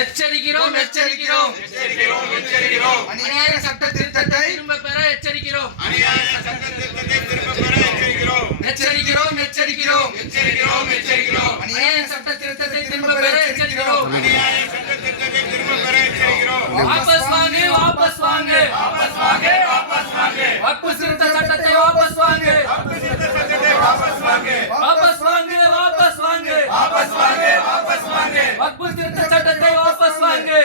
எச்சரிக்கிறோம் எச்சரிக்கிறோம் அநியாய சட்ட திருத்தத்தை திரும்ப பெற எச்சரிக்கிறோம். எச்சரிக்கிறோம் எச்சரிக்கிறோம் அநியாய சட்ட திருத்தத்தை திரும்ப பெற எச்சரிக்கிறோம். வாபஸ் வாங்கு வாபஸ் வாங்கு வக்ஃபு திருத்த சட்டத்தை வாபஸ் வாங்கு வாபஸ் வாங்கு வாபஸ் வாங்கு வக்ஃபு திருத்த சட்டத்தை வாபஸ் வாங்கு.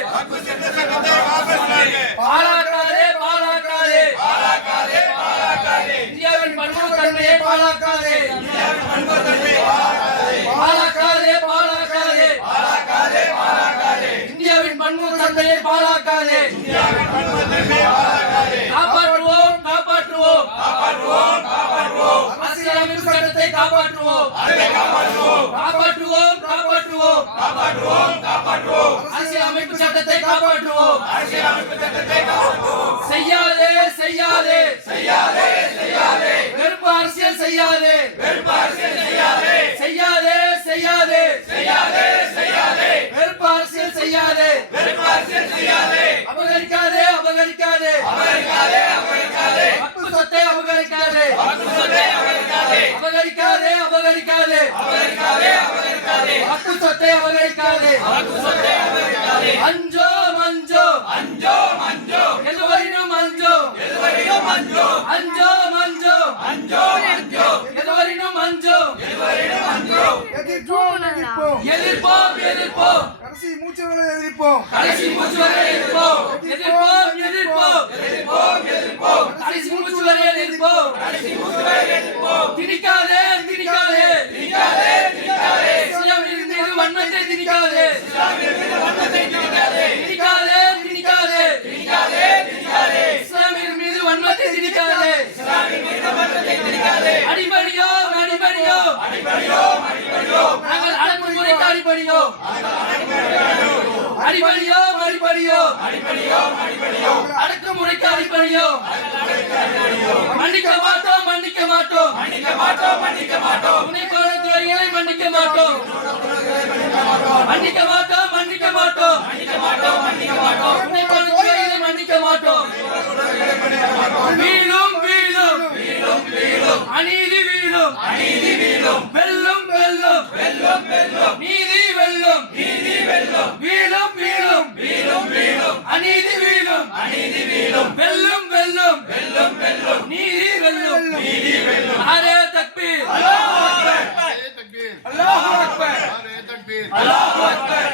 பாழாக்காதே பாழாக்காதே இந்தியாவின் பன்முகத்தன்மையை பாழாக்காதே பாழாக்காதே பாழாக்காதே இந்தியாவின் பன்முகத்தன்மையை பாழாக்காதே. காப்பாற்றுவோம் காப்பாற்றுவோம் அரசியலமைப்பு சட்டத்தை காப்பாற்றுவோம் காப்பாற்றுவோம் காப்பாற்றுவோம் அரசியலமைப்பு சட்டத்தை காப்பாற்றுவோம். செய்யாதே செய்யாதே வெறுப்பு அரசியல் செய்யாதே செய்யாதே வெறுப்பு அரசியல் செய்யாதே அபகரிக்காதே வக்ஃபு சொத்தை அபகரிக்காதே வக்ஃபு சொத்தை அபகரிக்காதே. அஞ்சோ மஞ்சோ எதுவரையும் அஞ்சோ எதுவரையும் அஞ்சோ எதிர்ப்போம் கடைசி மூச்சு வரை எதிர்ப்போம் கடைசி மூச்சு வரை எதிர்ப்போம் திணிக்காதே இஸ்லாமியர் மீது வன்மத்தை திணிக்காதே இஸ்லாமியர் மீது வன்மத்தை திணிக்காதே. அடிபடியோ நாங்கள் அடக்குமுறைக்கு அடிபடியோம் அடக்குமுறைக்கு அடிபடியோம். மன்னிக்க மாட்டோம் துணை துறைகளை மன்னிக்க மாட்டோம் துணை துறைகளை மன்னிக்க மாட்டோம். வீழும் அநீதி வீழும் வெல்லும் நீதி வெல்லும் வீழும் அநீதி வீழும் வெல்லும் நீதி வெல்லும். நாரே தக்பீர் அல்லாஹு அக்பர்.